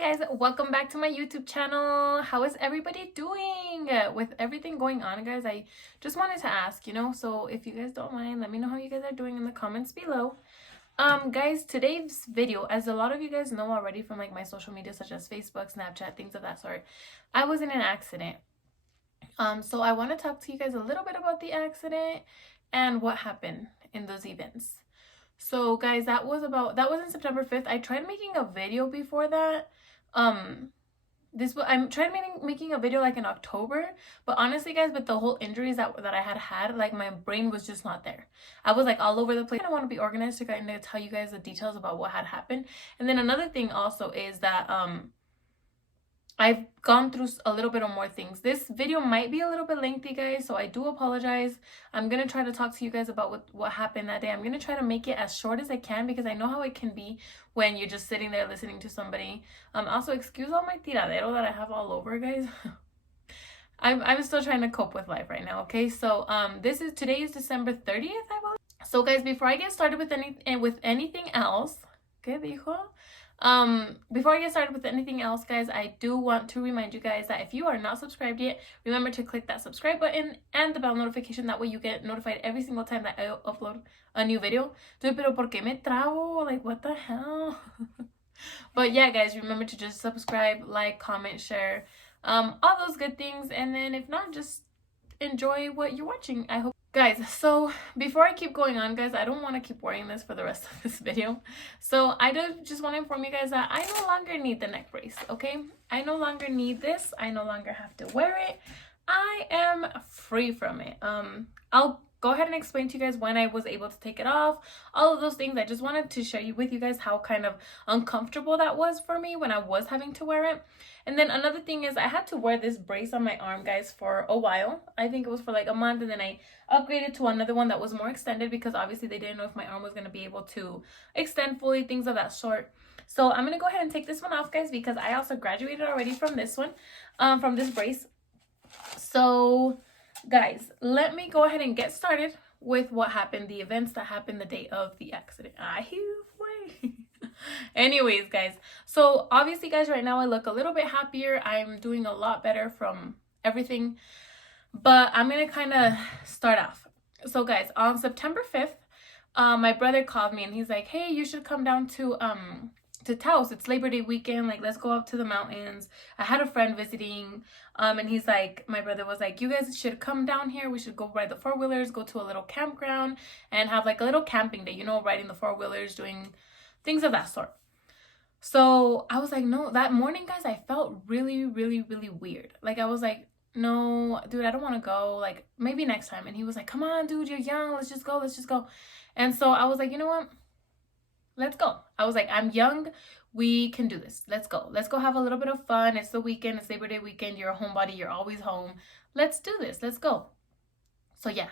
guys, welcome back to my YouTube channel. How is everybody doing? With everything going on, guys, I just wanted to ask, so if you guys don't mind, let me know how you guys are doing in the comments below. Guys, today's video, as a lot of you guys know already from like my social media such as Facebook, Snapchat, things of that sort, I was in an accident. So I want to talk to you guys a little bit about the accident and what happened in those events. So guys, that was in September 5th. I tried making a video before that. I'm trying making a video like in October, but honestly guys, with the whole injuries that I had, like my brain was just not there. I was like all over the place. I want to be organized to kind of tell you guys the details about what had happened. And then another thing also is that I've gone through a little bit of more things. This video might be a little bit lengthy, guys, so I do apologize. I'm going to try to talk to you guys about what happened that day. I'm going to try to make it as short as I can because I know how it can be when you're just sitting there listening to somebody. Also, excuse all my tiradero that I have all over, guys. I'm still trying to cope with life right now, okay? So today is December 30th, I believe. So, guys, before I get started with anything else, ¿qué dijo? Before I get started with anything else, guys, I do want to remind you guys that if you are not subscribed yet, remember to click that subscribe button and the bell notification. That way you get notified every single time that I upload a new video. Pero ¿por qué me trabo? Like, what the hell? But yeah, guys, remember to just subscribe, like, comment, share, all those good things. And then if not, just enjoy what you're watching. I hope. Guys, so before I keep going on, guys, I don't want to keep wearing this for the rest of this video. So I just want to inform you guys that I no longer need the neck brace, okay? I no longer need this. I no longer have to wear it. I am free from it. I'll go ahead and explain to you guys when I was able to take it off, all of those things. I just wanted to share with you guys how kind of uncomfortable that was for me when I was having to wear it. And then another thing is I had to wear this brace on my arm, guys, for a while. I think it was for like a month, and then I upgraded to another one that was more extended because obviously they didn't know if my arm was going to be able to extend fully, things of that sort. So I'm going to go ahead and take this one off, guys, because I also graduated already from this one, from this brace. So guys, let me go ahead and get started with what happened, the events that happened the day of the accident. Anyways, guys, so obviously, guys, right now I look a little bit happier. I'm doing a lot better from everything, but I'm gonna kind of start off. So guys, on September 5th, my brother called me and he's like, hey, you should come down to Taos. It's Labor Day weekend. Like, let's go up to the mountains. I had a friend visiting, and he's like, my brother was like, you guys should come down here. We should go ride the four-wheelers, go to a little campground, and have like a little camping day, riding the four-wheelers, doing things of that sort. So I was like, no. That morning, guys, I felt really, really, really weird. Like, I was like, no, dude, I don't want to go. Like, maybe next time. And he was like, come on, dude, you're young. Let's just go. And so I was like, you know what? Let's go. I was like, I'm young. We can do this. Let's go. Let's go have a little bit of fun. It's the weekend. It's Labor Day weekend. You're a homebody. You're always home. Let's do this. Let's go. So yeah,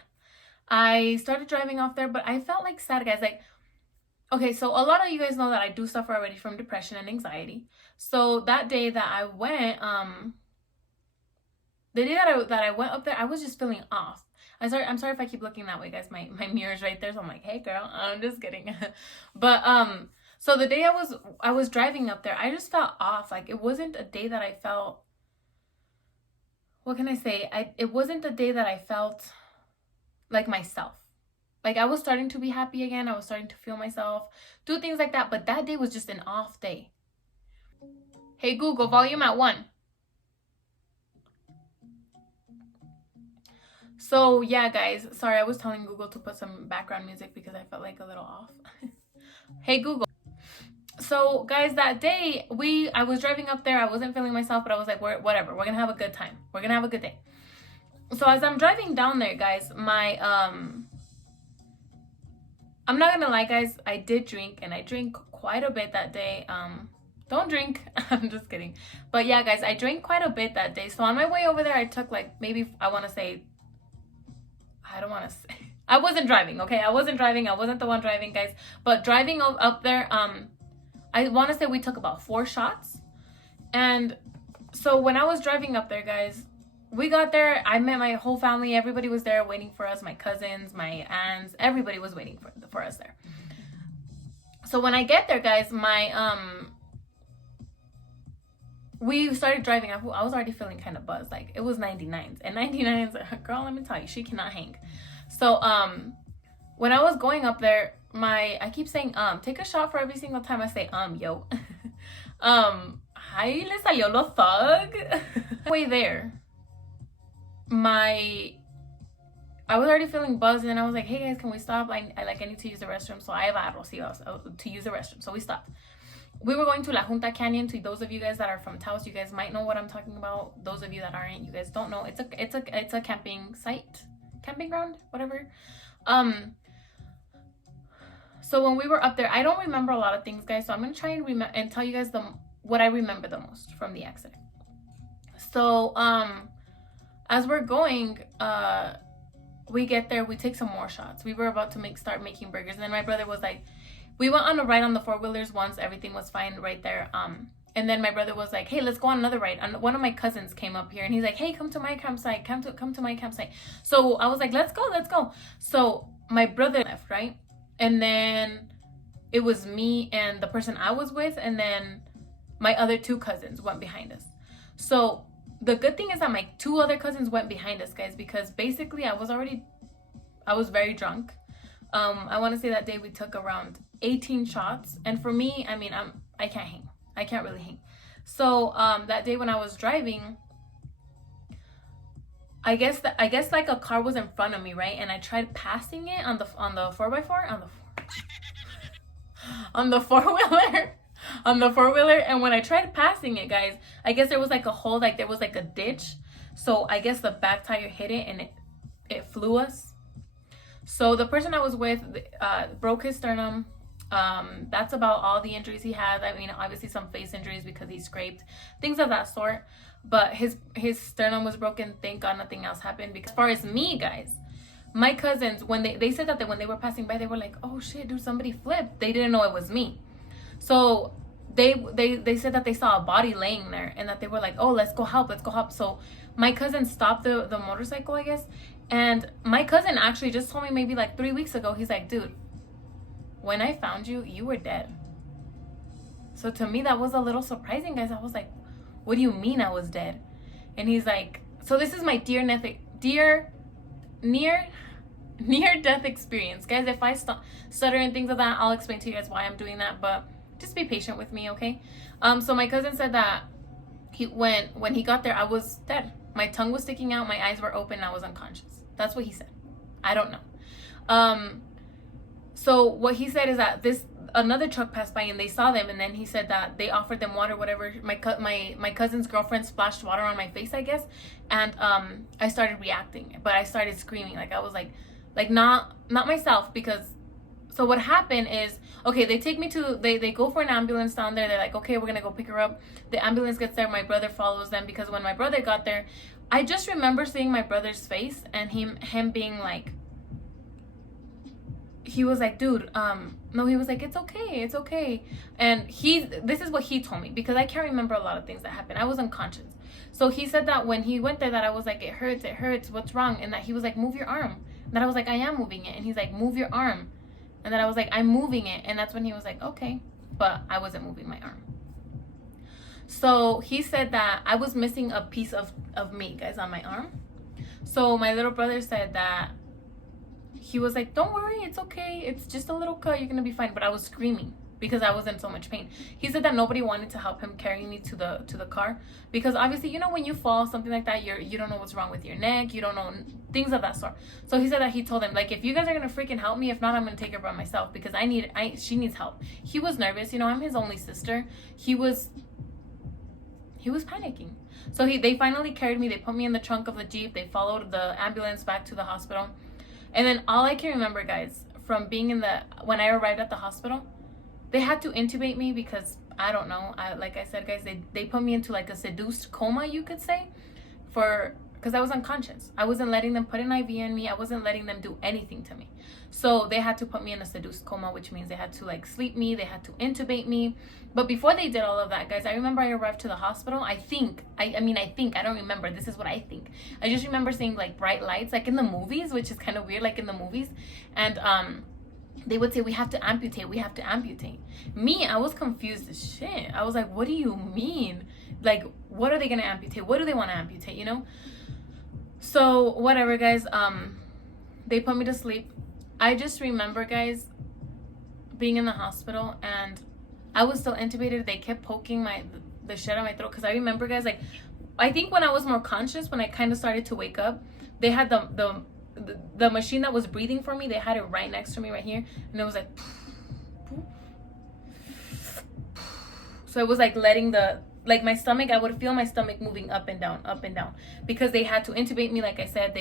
I started driving off there, but I felt like sad, guys. Like, okay, so a lot of you guys know that I do suffer already from depression and anxiety. So that day that I went, the day that I went up there, I was just feeling off. I'm sorry if I keep looking that way, guys. My mirror's right there, so I'm like, hey girl, I'm just kidding. But so the day I was driving up there, I just felt off. Like, it wasn't a day that I felt, what can I say? It wasn't a day that I felt like myself. Like, I was starting to be happy again. I was starting to feel myself, do things like that. But that day was just an off day. Hey Google, volume at 1. So yeah, guys, sorry, I was telling Google to put some background music because I felt like a little off. Hey Google. So guys, that day I was driving up there. I wasn't feeling myself, but I was like, whatever, we're gonna have a good time. We're gonna have a good day. So as I'm driving down there, guys, I'm not gonna lie, guys, I did drink, and I drank quite a bit that day. Don't drink. I'm just kidding. But yeah, guys, I drank quite a bit that day. So on my way over there, I took like maybe, I wasn't driving, okay? I wasn't driving. I wasn't the one driving, guys. But driving up there, I want to say we took about 4 shots. And so when I was driving up there, guys, we got there. I met my whole family. Everybody was there waiting for us. My cousins, my aunts, everybody was waiting for us there. So when I get there, guys, my we started driving. I was already feeling kind of buzzed. Like, it was 99s. And 99s, girl, let me tell you, she cannot hang. So, when I was going up there, I keep saying, take a shot for every single time I say, yo. Ahí le salió lo thug. Way there, I was already feeling buzzed, and I was like, hey guys, can we stop? I need to use the restroom. So I have to use the restroom. So we stopped. We were going to La Junta Canyon. To those of you guys that are from Taos, you guys might know what I'm talking about. Those of you that aren't, you guys don't know. It's a camping site, camping ground, whatever. So when we were up there, I don't remember a lot of things, guys. So I'm gonna try and tell you guys what I remember the most from the accident. So as we're going, we get there, we take some more shots. We were about to start making burgers, and then my brother was like, we went on a ride on the 4-wheelers once, everything was fine right there. And then my brother was like, hey, let's go on another ride. And one of my cousins came up here, and he's like, hey, come to my campsite, come to my campsite. So I was like, let's go. So my brother left, right? And then it was me and the person I was with, and then my other 2 cousins went behind us. So the good thing is that my 2 other cousins went behind us, guys, because basically I was very drunk. I want to say that day we took around 18 shots, and for me, I mean, I can't hang. I can't really hang. So that day when I was driving, I guess like a car was in front of me, right? And I tried passing it on the 4x4 on the 4-wheeler. On the 4-wheeler, and when I tried passing it, guys, I guess there was like a hole, like there was like a ditch. So I guess the back tire hit it, and it flew us. So the person I was with broke his sternum. That's about all the injuries he had. I mean, obviously some face injuries because he scraped, things of that sort. But his sternum was broken. Thank God nothing else happened. Because as far as me, guys, my cousins, when they said that when they were passing by, they were like, oh shit, dude, somebody flipped. They didn't know it was me. So they said that they saw a body laying there, and that they were like, oh, let's go help. So my cousin stopped the motorcycle, I guess. And my cousin actually just told me maybe like 3 weeks ago, he's like, dude, when I found you, you were dead. So to me, that was a little surprising, guys. I was like, what do you mean I was dead? And he's like, so this is my near-death experience. Guys, if I stutter and things like that, I'll explain to you guys why I'm doing that, but just be patient with me, okay? So my cousin said that when he got there, I was dead. My tongue was sticking out, my eyes were open, I was unconscious. That's what he said. I don't know. So what he said is that another truck passed by and they saw them, and then he said that they offered them water, whatever. My cousin's girlfriend splashed water on my face, I guess, and I started reacting, but I started screaming. Like, I was like not myself, because so what happened is, okay, they take me to, they go for an ambulance down there. They're like, okay, we're gonna go pick her up. The ambulance gets there, my brother follows them, because when my brother got there, I just remember seeing my brother's face and him being like, he was like, dude, no, he was like, it's okay. And this is what he told me, because I can't remember a lot of things that happened. I was unconscious. So he said that when he went there, that I was like, it hurts, what's wrong? And that he was like, move your arm. And that I was like, I am moving it. And he's like, move your arm. And then I was like, I'm moving it. And that's when he was like, okay. But I wasn't moving my arm. So he said that I was missing a piece of me, guys, on my arm. So my little brother said that he was like, don't worry, it's okay. It's just a little cut. You're going to be fine. But I was screaming because I was in so much pain. He said that nobody wanted to help him carry me to the car, because obviously, you know, when you fall, something like that, you don't know what's wrong with your neck. You don't know things of that sort. So he said that he told them, like, if you guys are going to freaking help me, if not, I'm going to take her by myself, because she needs help. He was nervous. You know, I'm his only sister. He was panicking. So they finally carried me. They put me in the trunk of the Jeep. They followed the ambulance back to the hospital. And then all I can remember, guys, from being when I arrived at the hospital, they had to intubate me because, I don't know, like I said, guys, they put me into like a seduced coma, you could say, because I was unconscious. I wasn't letting them put an IV in me. I wasn't letting them do anything to me. So they had to put me in a seduced coma, which means they had to like sleep me. They had to intubate me. But before they did all of that, guys, I remember I arrived to the hospital. I don't remember. This is what I think. I just remember seeing like bright lights, like in the movies, which is kind of weird, like in the movies. And they would say, we have to amputate. Me, I was confused as shit. I was like, what do you mean? Like, what are they gonna amputate? What do they want to amputate, you know? So whatever, guys. They put me to sleep. I just remember, guys, being in the hospital, and I was still intubated. They kept poking the shit out of my throat, because I remember, guys, like, I think when I was more conscious, when I kind of started to wake up, they had the machine that was breathing for me. They had it right next to me, right here, and it was like, so it was like letting like my stomach, I would feel my stomach moving up and down, because they had to intubate me. Like I said,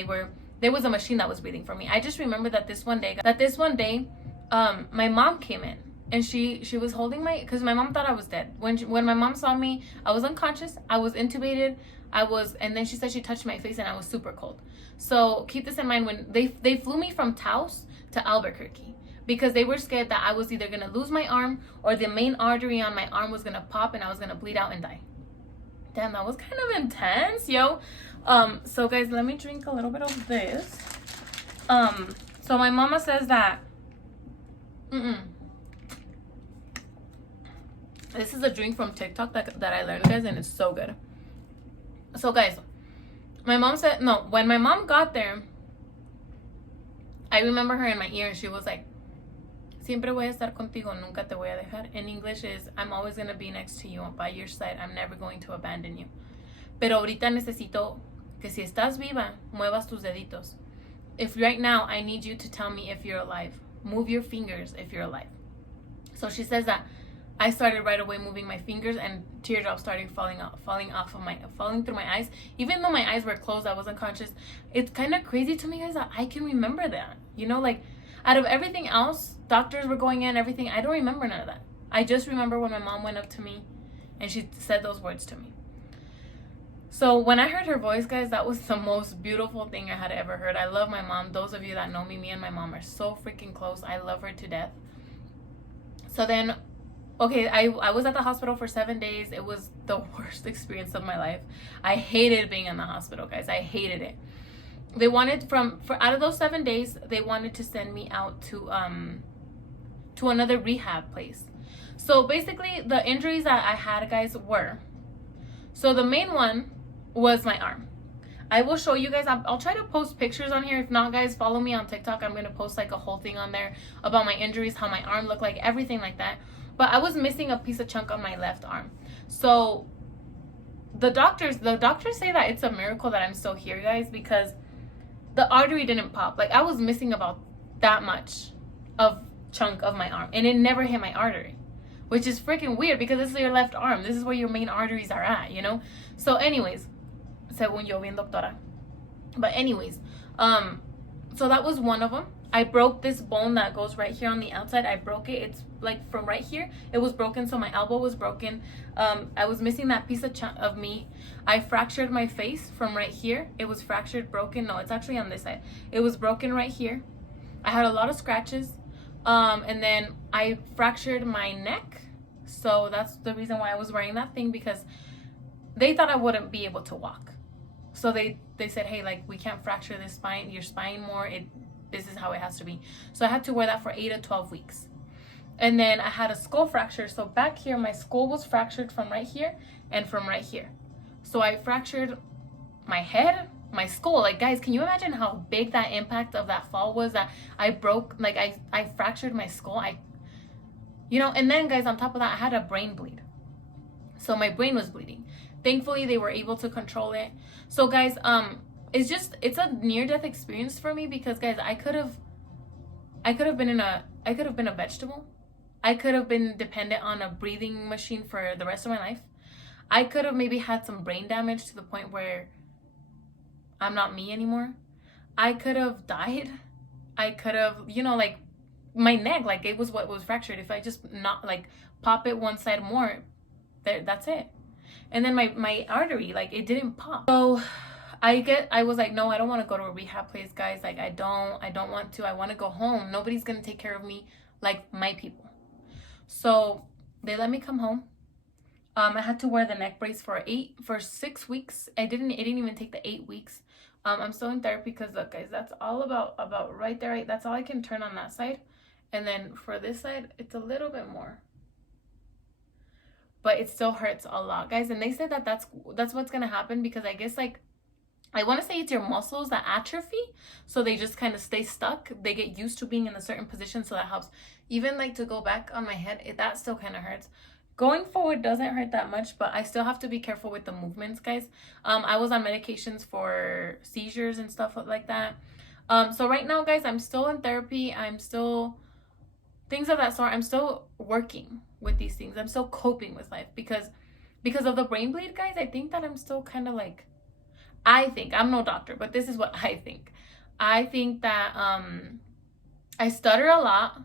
there was a machine that was breathing for me. I just remember that this one day, my mom came in, and she was holding because my mom thought I was dead. When my mom saw me, I was unconscious, I was intubated, and then she said she touched my face and I was super cold. So keep this in mind, when they flew me from Taos to Albuquerque, because they were scared that I was either gonna lose my arm, or the main artery on my arm was gonna pop and I was gonna bleed out and die. Damn, that was kind of intense, yo. So guys, let me drink a little bit of this. So my mama says that this is a drink from TikTok that I learned, guys, and it's so good. So guys, my mom said, no, when my mom got there, I remember her in my ear, and she was like, siempre voy a estar contigo, nunca te voy a dejar. In English is, I'm always going to be next to you, by your side, I'm never going to abandon you. Pero ahorita necesito que si estás viva, muevas tus deditos. If right now, I need you to tell me if you're alive. Move your fingers if you're alive. So she says that I started right away moving my fingers, and teardrops started falling through my eyes. Even though my eyes were closed, I was unconscious. It's kind of crazy to me, guys, that I can remember that. You know, like, out of everything else, doctors were going in, everything, I don't remember none of that. I just remember when my mom went up to me and she said those words to me. So when I heard her voice, guys, that was the most beautiful thing I had ever heard. I love my mom. Those of you that know me and my mom are so freaking close. I love her to death. So then, okay, I was at the hospital for 7 days. It was the worst experience of my life. I hated being in the hospital, guys. I hated it. They wanted out of those 7 days, they wanted to send me out to another rehab place. So basically, the injuries that I had, guys, were, so the main one was my arm. I will show you guys. I'll try to post pictures on here. If not, guys, follow me on TikTok. I'm going to post like a whole thing on there about my injuries, how my arm looked like, everything like that. But I was missing a piece of chunk on my left arm. So the doctors say that it's a miracle that I'm still here, guys, because the artery didn't pop. Like, I was missing about that much of chunk of my arm, and it never hit my artery, which is freaking weird, because this is your left arm. This is where your main arteries are at, you know? So anyways, según yo bien doctora. But anyways, so that was one of them. I broke this bone that goes right here on the outside. I broke it. It's like from right here, it was broken. So my elbow was broken. I was missing that piece of meat. I fractured my face from right here. It was fractured, broken. No, it's actually on this side. It was broken right here. I had a lot of scratches. And then I fractured my neck. So that's the reason why I was wearing that thing, because they thought I wouldn't be able to walk. So they said, hey, like, we can't fracture your spine more. This is how it has to be. So I had to wear that for 8 to 12 weeks. And then I had a skull fracture. So back here, my skull was fractured from right here and from right here. So I fractured my head, my skull. Like, guys, can you imagine how big that impact of that fall was, that I broke, like, I fractured my skull. And then, guys, on top of that, I had a brain bleed. So my brain was bleeding. Thankfully, they were able to control it. So, guys, it's a near-death experience for me, because, guys, I could have been a vegetable. I could have been dependent on a breathing machine for the rest of my life. I could have maybe had some brain damage to the point where I'm not me anymore. I could have died. I could have, like, my neck, like, it was what was fractured. If I just not, like, pop it one side more, that's it. And then my artery, like, it didn't pop. So I was like, no, I don't want to go to a rehab place, guys. Like, I don't want to. I want to go home. Nobody's going to take care of me like my people. So they let me come home. I had to wear the neck brace for 6 weeks. It didn't even take the 8 weeks. I'm still in therapy, because look, guys, that's all about right there. Right? That's all I can turn on that side. And then for this side, it's a little bit more. but it still hurts a lot, guys. And they said that that's what's gonna happen, because I guess, like, I want to say it's your muscles that atrophy, so they just kind of stay stuck. They get used to being in a certain position, so that helps. Even like to go back on my head, that still kind of hurts. Going forward doesn't hurt that much, but I still have to be careful with the movements, guys. I was on medications for seizures and stuff like that. So right now, guys, I'm still in therapy. I'm still things of that sort. I'm still working with these things. I'm still coping with life because of the brain bleed, guys. I think that I'm still kind of like, I think, I'm no doctor, but this is what I think. I think that I stutter a lot.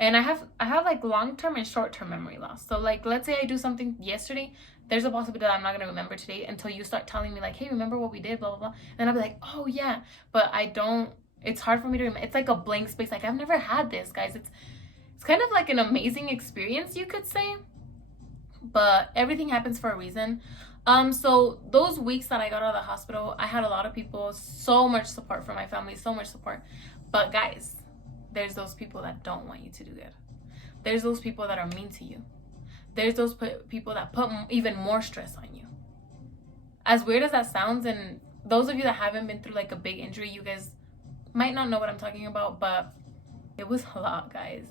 And I have like long-term and short-term memory loss. So like, let's say I do something yesterday, there's a possibility that I'm not going to remember today until you start telling me like, hey, remember what we did, blah, blah, blah. And I'll be like, oh yeah. But I don't, it's hard for me to remember. It's like a blank space. Like, I've never had this, guys. It's kind of like an amazing experience, you could say. But everything happens for a reason. So those weeks that I got out of the hospital, I had a lot of people, so much support from my family, so much support. But guys, there's those people that don't want you to do good. There's those people that are mean to you. There's those people that put even more stress on you. As weird as that sounds, and those of you that haven't been through like a big injury, you guys might not know what I'm talking about, but it was a lot, guys.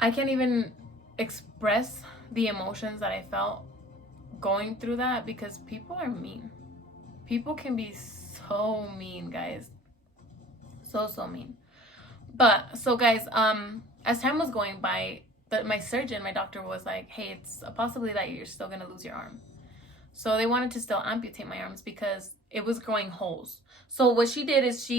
I can't even express the emotions that I felt going through that, because people are mean. People can be so mean, guys. So mean. But so, guys, as time was going by, my surgeon, my doctor, was like, hey, it's a possibility that you're still gonna lose your arm. So they wanted to still amputate my arms because it was growing holes. So what she did is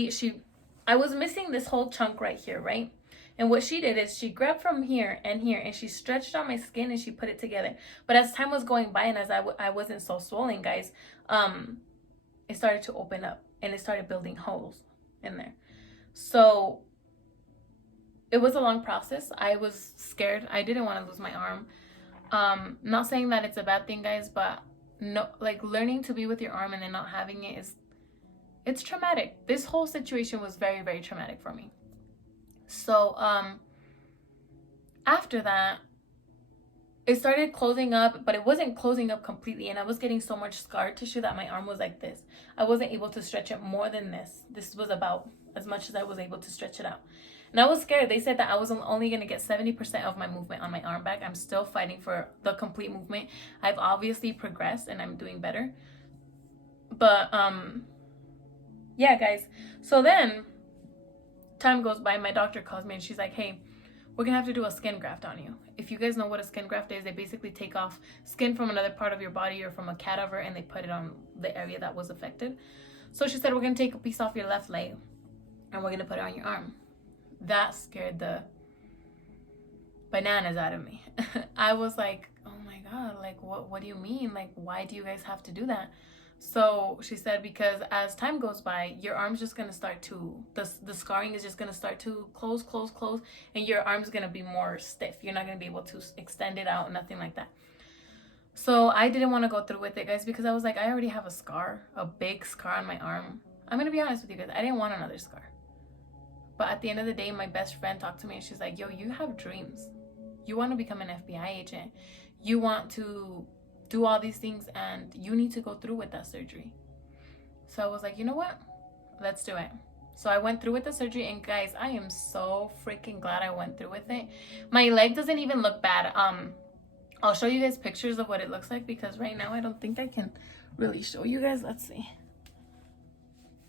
I was missing this whole chunk right here, right? And what she did is she grabbed from here and here, and she stretched out my skin and she put it together. But as time was going by, and as I wasn't so swollen, guys, it started to open up and it started building holes in there. So it was a long process. I was scared. I didn't want to lose my arm. Not saying that it's a bad thing, guys, but no, like, learning to be with your arm and then not having it it's traumatic. This whole situation was very, very traumatic for me. So after that, it started closing up, but it wasn't closing up completely, and I was getting so much scar tissue that my arm was like this. I wasn't able to stretch it more than this. This was about as much as I was able to stretch it out. And I was scared. They said that I was only going to get 70% of my movement on my arm back. I'm still fighting for the complete movement. I've obviously progressed and I'm doing better. But yeah, guys. So then time goes by, my doctor calls me and she's like, hey, we're gonna have to do a skin graft on you. If you guys know what a skin graft is, they basically take off skin from another part of your body or from a cadaver and they put it on the area that was affected. So she said, we're gonna take a piece off your left leg and we're gonna put it on your arm. That scared the bananas out of me. I was like, oh my God, like, what do you mean? Like, why do you guys have to do that? So she said, because as time goes by, your arm's just going to start to, the scarring is just going to start to close, and your arm's going to be more stiff. You're not going to be able to extend it out, nothing like that. So I didn't want to go through with it, guys, because I was like, I already have a scar, a big scar on my arm. I'm going to be honest with you guys. I didn't want another scar. But at the end of the day, my best friend talked to me and she's like, yo, you have dreams. You want to become an FBI agent. You want to do all these things and you need to go through with that surgery. So I was like, you know what? Let's do it. So I went through with the surgery, and guys, I am so freaking glad I went through with it. My leg doesn't even look bad. I'll show you guys pictures of what it looks like, because right now I don't think I can really show you guys. Let's see.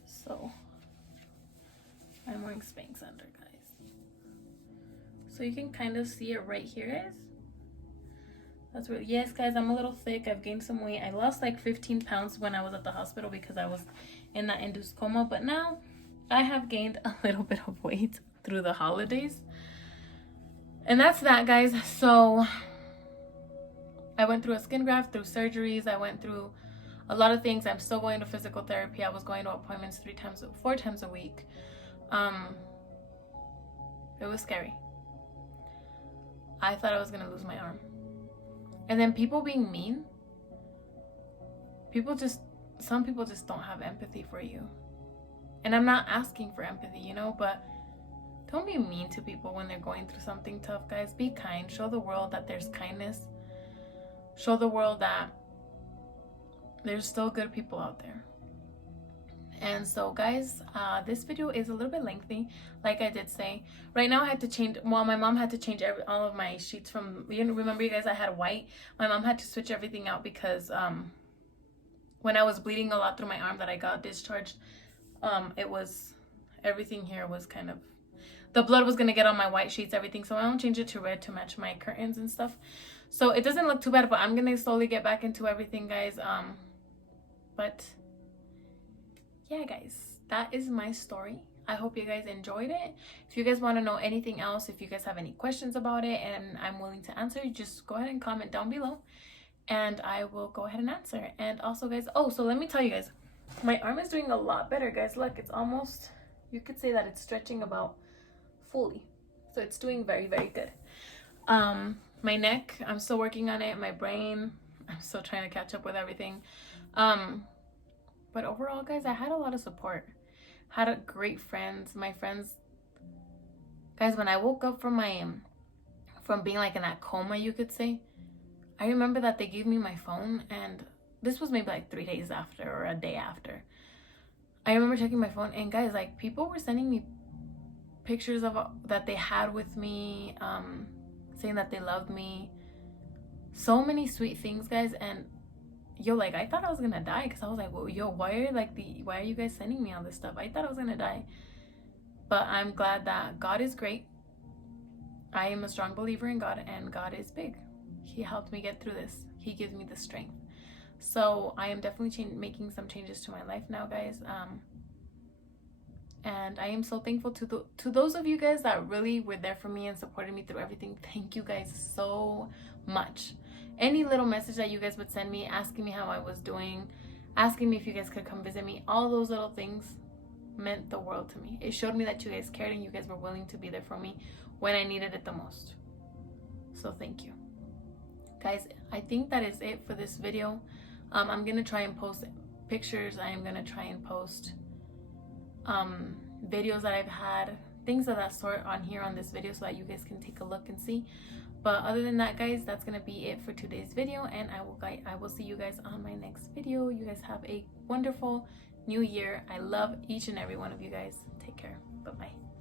So I'm wearing Spanx under, guys. So you can kind of see it right here, guys. That's really, yes, guys, I'm a little thick. I've gained some weight. I lost like 15 pounds when I was at the hospital because I was in that induced coma. But now I have gained a little bit of weight through the holidays. And that's that, guys. So I went through a skin graft, through surgeries. I went through a lot of things. I'm still going to physical therapy. I was going to appointments 4 times a week. It was scary. I thought I was going to lose my arm. And then people being mean, some people just don't have empathy for you. And I'm not asking for empathy, you know, but don't be mean to people when they're going through something tough, guys. Be kind. Show the world that there's kindness. show the world that there's still good people out there. And so guys, this video is a little bit lengthy, like I did say. Right now I had to change, well, my mom had to change all of my sheets from, you know, remember you guys, I had white. My mom had to switch everything out because when I was bleeding a lot through my arm that I got discharged, it was, everything here was kind of, the blood was gonna get on my white sheets, everything. So I don't change it to red to match my curtains and stuff. So it doesn't look too bad, but I'm gonna slowly get back into everything, guys. But yeah, guys, that is my story. I hope you guys enjoyed it. If you guys want to know anything else, if you guys have any questions about it and I'm willing to answer, just go ahead and comment down below and I will go ahead and answer. And also, guys, oh, so let me tell you guys, my arm is doing a lot better, guys. Look, it's almost, you could say that it's stretching about fully. So it's doing very, very good. My neck, I'm still working on it. My brain, I'm still trying to catch up with everything. But overall, guys, I had a lot of support. Had a great friends. My friends, guys, when I woke up from my from being like in that coma, you could say, I remember that they gave me my phone, and this was maybe like 3 days after or a day after. I remember checking my phone, and guys, like, people were sending me pictures of that they had with me, saying that they loved me. So many sweet things, guys. And yo, like, I thought I was gonna die because I was like, well, yo, why are you guys sending me all this stuff? I thought I was gonna die. But I'm glad that God is great. I am a strong believer in God, and God is big. He helped me get through this. He gives me the strength. So I am definitely making some changes to my life now, guys. And I am so thankful to those of you guys that really were there for me and supported me through everything. Thank you guys so much. Any little message that you guys would send me, asking me how I was doing, asking me if you guys could come visit me, all those little things meant the world to me. It showed me that you guys cared and you guys were willing to be there for me when I needed it the most. So thank you. Guys, I think that is it for this video. I'm going to try and post pictures. I am going to try and post videos that I've had, things of that sort on here on this video so that you guys can take a look and see. But other than that, guys, that's gonna be it for today's video, and I will see you guys on my next video. You guys have a wonderful new year. I love each and every one of you guys. Take care. Bye-bye.